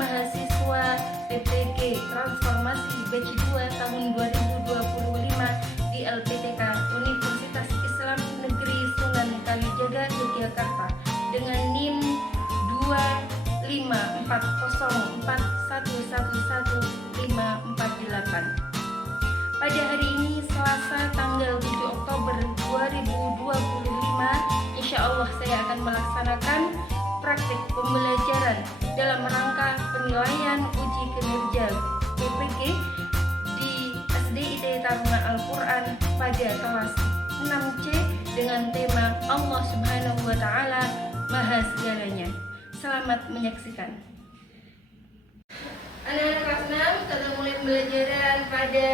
mahasiswa PPG Transformasi Batch 2 tahun 2025 di LPTK Universitas Islam Negeri Sunan Kalijaga, Yogyakarta dengan NIM 25404111548. Pada hari ini Selasa tanggal 7 Oktober 2025, insya Allah saya akan melaksanakan praktik pembelajaran dalam rangka penilaian uji kinerja PPG di SDIT Taruna Al-Quran pada kelas 6C dengan tema Allah Subhanahu wa Ta'ala Maha Segalanya. Selamat menyaksikan. Anak-anak kelas 6 kita mulai pembelajaran pada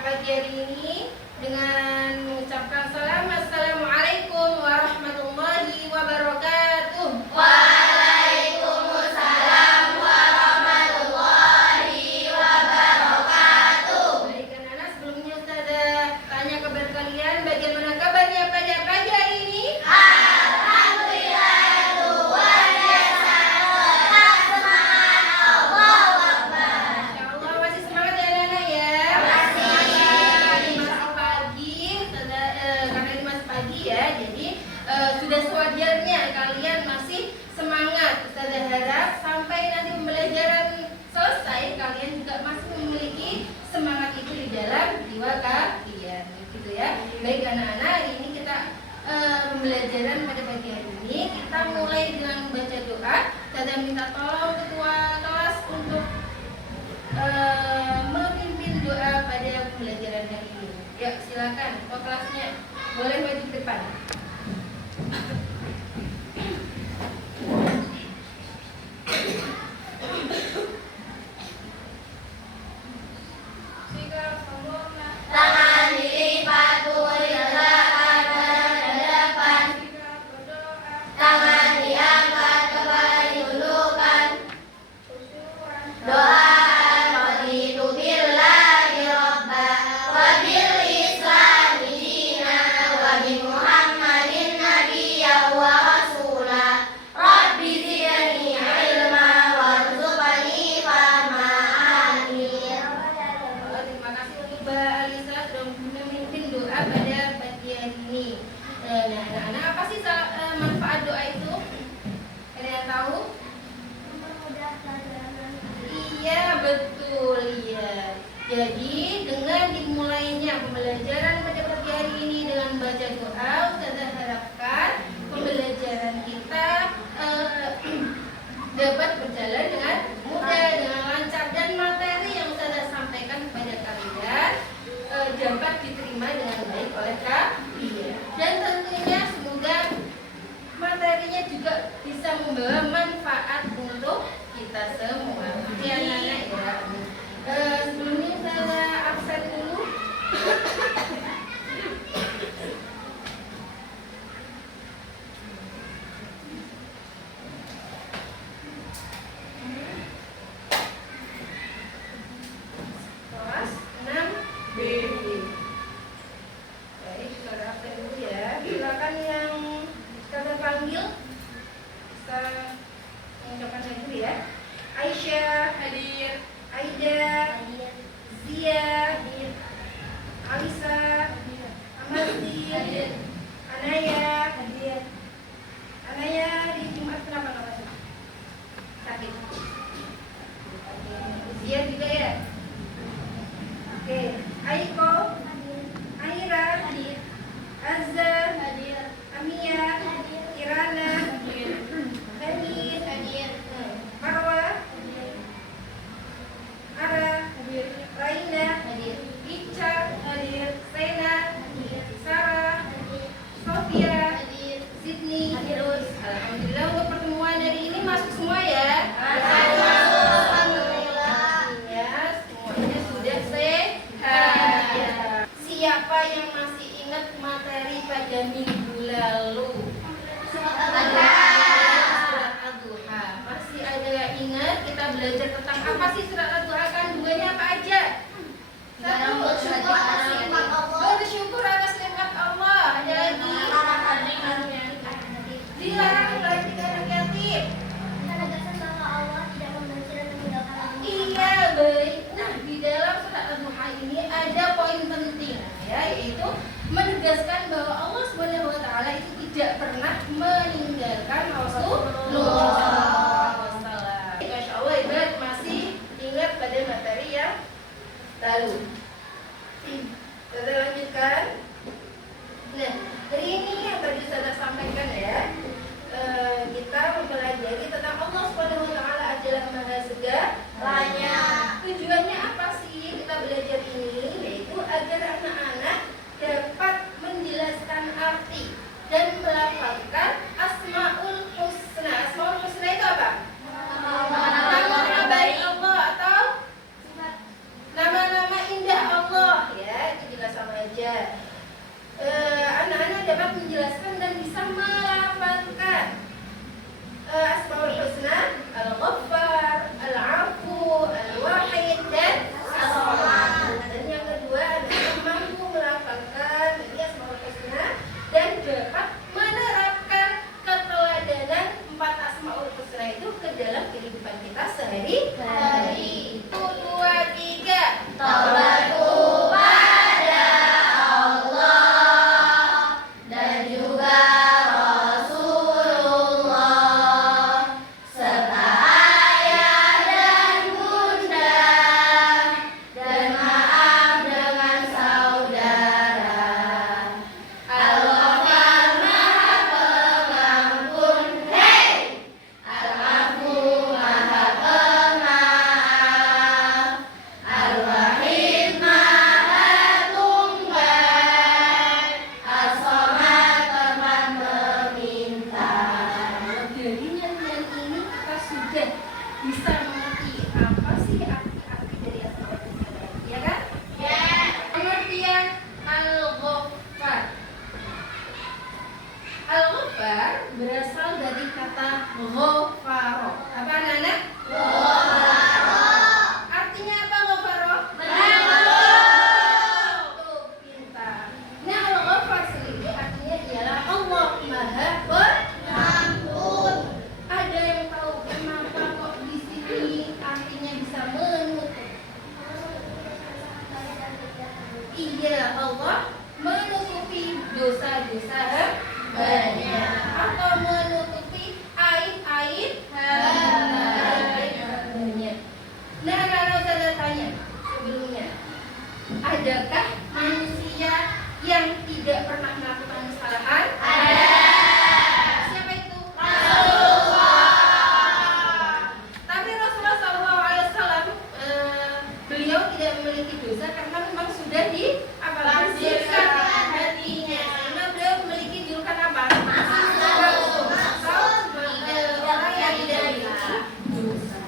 pagi hari ini dengan mengucapkan salam. Assalamualaikum warahmatullahi wabarakatuh. Waalaikumsalam warahmatullahi wabarakatuh. Baik anak-anak, sebelumnya Ustazah tanya kabar kalian, bagaimana kabarnya pada pagi hari ini? Alhamdulillah luar biasa, tetap semangat, Allahu Akbar. Insya Allah masih semangat ya anak-anak ya? Masih. Masih pagi, karena ini masih pagi ya, jadi sudah sewajarnya kalian masih semangat. Ustazah harap sampai nanti pembelajaran selesai kalian juga masih memiliki semangat itu di dalam jiwa kalian, gitu ya. Baik anak-anak, hari ini kita pembelajaran pada pagi hari ini kita mulai dengan membaca doa. Ustazah minta tolong ketua kelas untuk memimpin doa pada pembelajaran hari ini. Yuk silakan, ketua kelasnya boleh maju ke depan. Tangan dilipat kulilakan ke depan, tangan diangkat kembali dudukkan. Doa raditu billahi robba wa bil islami dina wa bi Muhammadin nabiyya wa rasula. Rabbi zidni ilma warzuqni fahma. Amin. Terima kasih untuk Mbak Alisa sudah memimpin doa pada pagi hari ini. Nah, anak-anak, apa sih manfaat doa itu? Ada yang tahu? Iya, betul ya. Jadi dengan dimulainya pembelajaran pada pagi hari ini dengan membaca doa, Ustazah harapkan pembelajaran kita dapat berjalan dengan mudah, dengan lancar, dan materi yang Ustazah sampaikan kepada kalian dapat diterima dengan baik oleh kalian. Dan tentunya semoga materinya juga bisa membawa manfaat untuk kita semua. Ya anak-anak ya. Sebelumnya saya absen dulu. Kelas 6B. Baik, saudara absen dulu ya. Silakan yang kita panggil bisa mengucapkan saya dulu ya. Aisyah hadir, Aida hadir, Zia hadir, Alisa hadir, Amardi hadir, Anaya hadir. Anaya di Jumat kenapa nggak masuk? Sakit. Zia juga ya. Oke, Aiko hadir, Aira hadir, Azza hadir, Amia hadir, Kirana hadir, Hamid hadir, Marwa hadir, Ara hadir, Raina hadir, Ica hadir, Sena hadir, Sarah hadir, Sofia hadir, Sydney hadir. Alhamdulillah untuk pertemuan hari ini masuk semua ya. Alhamdulillah. Ya, semuanya sudah sehat. Siapa yang masih ingat materi pada minggu lalu? Surat Ad-Duha. Masih ada yang ingat kita belajar tentang apa sih surat Ad-Duha? Kandungannya apa aja? Satu, Bersyukur atas nikmat Allah. bersyukur atas nikmat Allah. Ada lagi? Dilarang memperhatikan anak yatim. Kita negaskan bahwa Allah tidak membenci dan mengingat pada materi yang lalu. Kita lanjutkan. Nah, hari ini yang tadi saya sampaikan ya, kita mempelajari tentang Allah Subhanahu wa taala adalah Maha Segalanya. Tujuannya apa sih kita belajar ini? Yaitu agar anak-anak dapat menjelaskan arti dan melafalkan Asmaul Husna. Asmaul Husna itu apa? Nama-nama baik Allah atau nama-nama indah Allah ya, itu juga sama aja. Anak-anak dapat menjelaskan dan bisa melafalkan Asmaul Husna, Al-Ghaffar, Al-Afu, Al-Wahid dan As-Samad. Dan yang kedua adalah mampu melafalkan Asmaul Husna dan dapat menerapkan keteladanan 4 Asmaul Husna itu ke dalam kehidupan kita sehari-hari. 1, 2, 3. Tawakal pada Allah dan juga Rasulullah serta ayah dan bunda dan maaf dengan saudara. Al-Ghaffar Maha Pengampun, hei! Al-Afu Maha Pemaaf, Al-Wahid Maha Tunggal, As-Samad tempat meminta. Dari nyanyian ini kita sudah bisa mengerti apa sih arti-arti dari Asmaul Husna, ya kan? Ya. Pengertian Al-Ghaffar. Al-Ghaffar berasal dari kata ghafaro. Apa anak-anak? Artinya apa ghafaro? Tuh, pintar. Nah, Al-Ghaffar sendiri artinya ialah Allah Maha Pengampun. Ada yang tahu kenapa kok di sini artinya bisa menutup? Iya, Allah menutupi dosa-dosa banyak atau menutupi aib-aib hambanya. Nah, kalau saya tanya sebelumnya, adakah manusia yang tidak pernah melakukan kesalahan? Ada. Siapa itu? Rasulullah. Tapi Rasulullah SAW beliau tidak memiliki dosa karena memang sudah bersihkan hatinya, sehingga beliau memiliki julukan apa? Maksum, atau orang yang tidak memiliki dosa.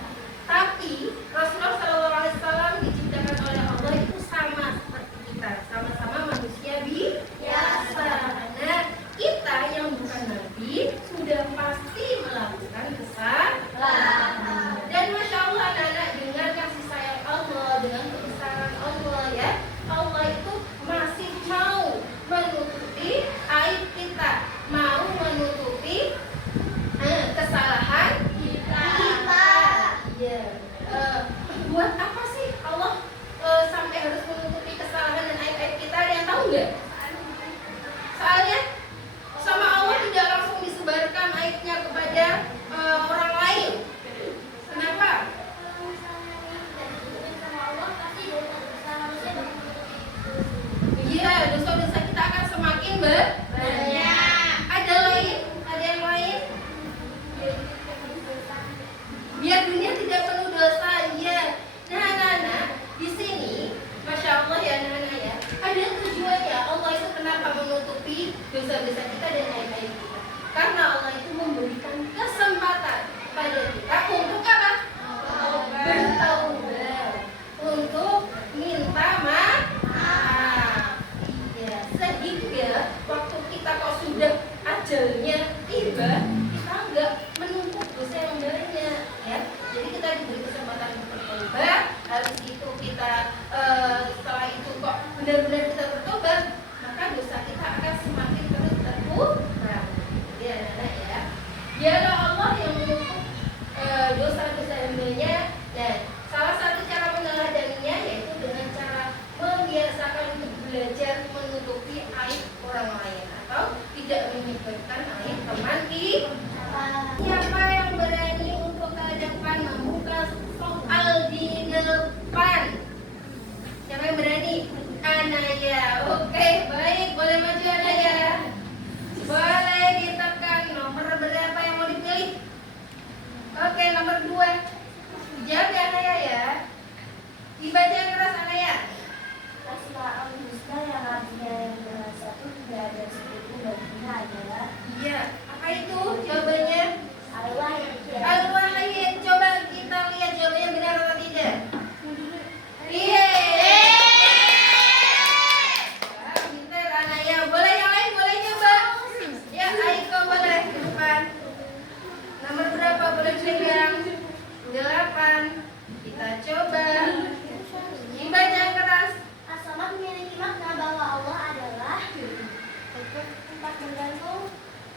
Tapi Rasulullah SAW diciptakan oleh Allah itu sama seperti kita, sama-sama manusia biasa. Nah, kita yang bukan nabi sudah pasti melakukan kesalahan. Dan masya Allah anak-anak, dengan kasih sayang Allah, dengan kebesaran Allah ya, Allah itu masih mau menutupi aib kita, mau menutupi kesalahan kita. Ya, buat apa sih Allah sampai harus menutupi kesalahan dan aib-aib kita? Ada yang tahu nggak? Soalnya sama Allah tidak langsung disebarkan aibnya kepada orang lain. Kenapa? Iya, dosa-dosa kita akan semakin banyak. Ada lain? Ada yang lain? Biar dunia tidak penuh dosa, iya. Nah, anak-anak, di sini, masya Allah ya anak-anak ya, ada tujuannya. Allah itu kenapa menutupi dosa-dosa kita dan aib-aib kita? Karena Allah itu memberikan kesempatan pada kita untuk apa? Bertaubat, untuk minta maaf. Iya, sehingga waktu kita kok sudah ajalnya tiba, kita enggak menumpuk dosa yang banyak ya. Jadi kita diberi kesempatan untuk bertobat. Habis itu kita setelah itu kok benar-benar kita bertobat, maka dosa kita akan semakin terus Kita coba. Dibaca yang keras. As-Samad memiliki makna bahwa Allah adalah tempat bergantung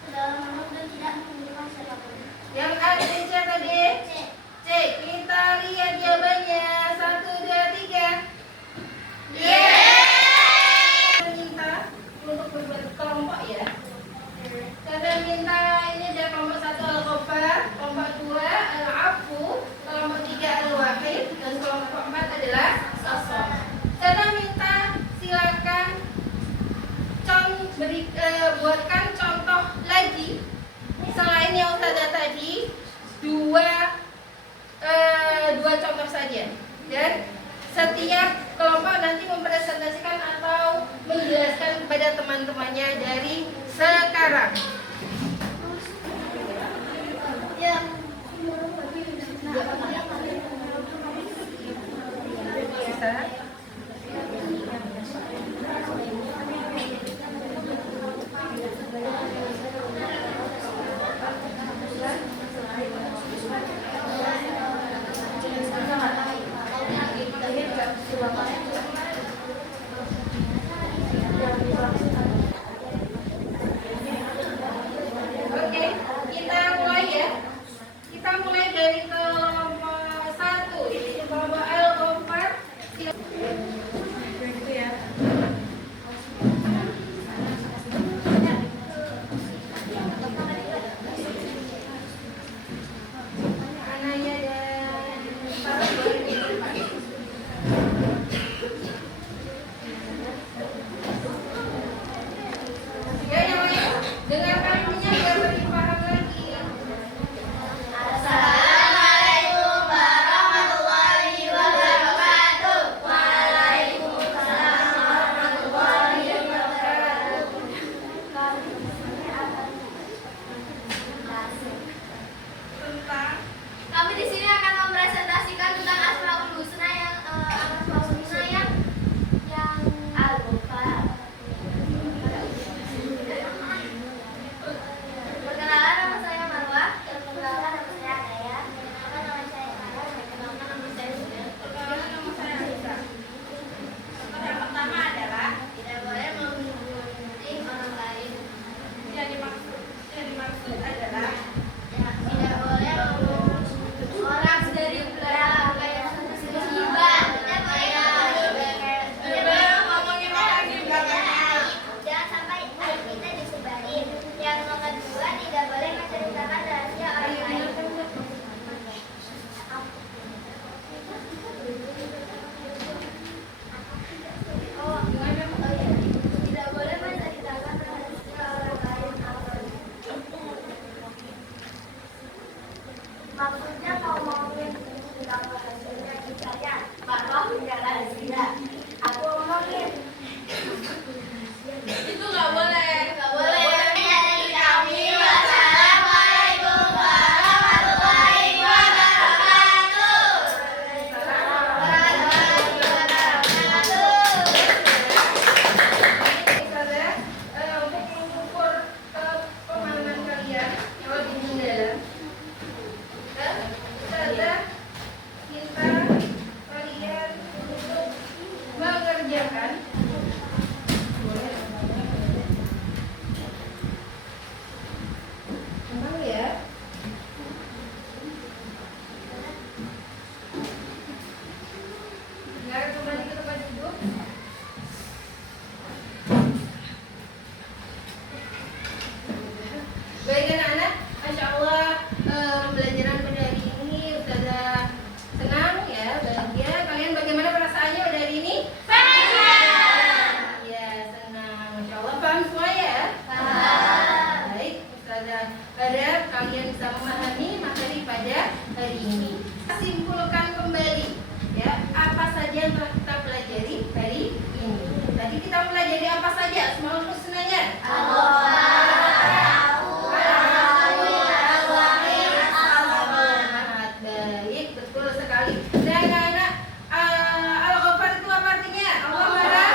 ke dalam makhluk dan tidak membutuhkan siapapun. Yang A baca tadi. C. Kita lihat jawabannya. 1, 2, 3. Minta untuk berbuat kelompok ya. Saya minta ini ada kelompok 1 Al-Ghaffar, kelompok 2 Al-Afu, kelompok 3 Al-Wahid, dan kelompok 4 adalah As-Samad. Saya minta silakan buatkan contoh lagi selain yang Ustazah tadi, dua contoh saja. Dan setiap kelompok nanti mempresentasikan atau menjelaskan kepada teman-temannya dari sekarang. Oke, kita mulai ya. Kita mulai dari kelompok 1, yaitu kelompok Al-Ghaffar. Anaya dan ya, yang lain dengarkan bunyinya biar lebih paham lagi. Assalamualaikum warahmatullahi wabarakatuh. Waalaikumsalam warahmatullahi wabarakatuh. Kami di sini akan mempresentasikan tentang Asmaul Husna yang Al-Ghaffar. Perkenalan, nama saya Marwah. Perkenalkan, nama saya Daya. Perkenalkan, nama saya Farah. Perkenalkan, nama saya Sudah. Perkenalkan, nama saya Aisyah. Contoh yang pertama adalah Tidak boleh menggunjing orang lain. yang dimaksud adalah Tidak boleh menggunjing orang dari belakang. Musibah. Tidak boleh ngomongin orang di belakang. Jangan sampai aib kita disebarin. Yang nomor 2, tidak boleh menceritakan rahasia orang lain. Tidak boleh menceritakan rahasia orang lain. Maksudnya kalau ngomongin tentang rahasianya misalnya Marwah punya rahasia, aku ngomongin Itu nggak boleh. nggak boleh. Dari kami, wassalamualaikum warahmatullahi wabarakatuh. Warahmatullahi wabarakatuh. Ustazah, untuk mengukur pemahaman kalian kalau di dalam, Ustazah minta kalian untuk mengerjakan Emang ya? Nggak kembali ke tempat duduk. Baik anak-anak, Masya Allah pembelajaran pada hari ini Ustazah senang ya, bahagia. Kalian bagaimana perasaannya pada hari ini? Ya, senang. Masya Allah, paham semua ya? Baik, Ustazah harap kalian bisa memahami materi pada hari ini. Simpulkan kembali ya, apa saja yang telah kita pelajari hari ini. Tadi kita pelajari apa saja? Asmaul Husnanya. Sangat baik, betul sekali. Dan anak Al-Ghaffar itu apa artinya? Allah Maha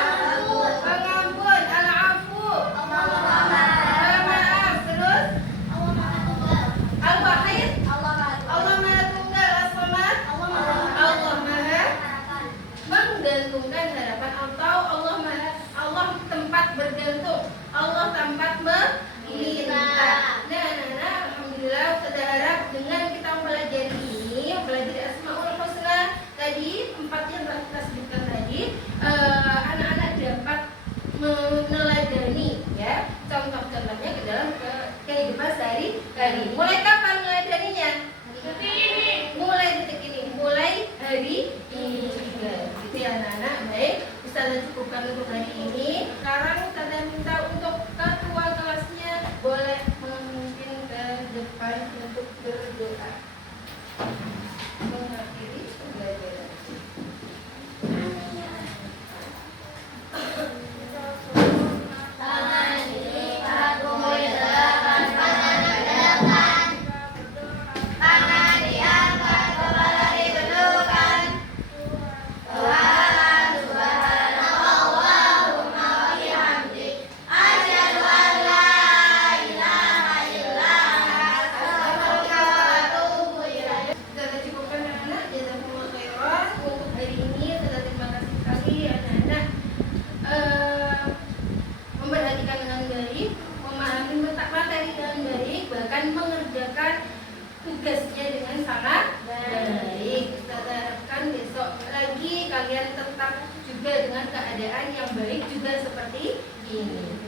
Pengampun. Al-Afu, Maaf. Terus Al-Wahid, Allah Maha Tunggal. As-Samad, Ustazah cukupkan untuk hari ini. Sekarang Ustazah minta untuk ketua kelasnya boleh memimpin ke depan untuk berdoa mengakhiri pembelajaran. Tangan diikat, bumi tegakkan, badannya ke depan. Tangan diangkat, kepala ditundukkan. Tuhan, subhanallahumma wa bihamdi. Asyhadu an la ilaha illa anta, astaghfiruka wa atubu ilaik. Ustazah cukupkan anak-anak, jazakumullah khairan. Untuk hari ini Ustazah terima kasih sekali anak-anak memperhatikan dengan baik, memahami materi dengan baik, bahkan mengerjakan tugasnya dengan sangat baik. Ustazah harapkan besok lagi kalian tetap juga dengan keadaan yang baik juga seperti ini.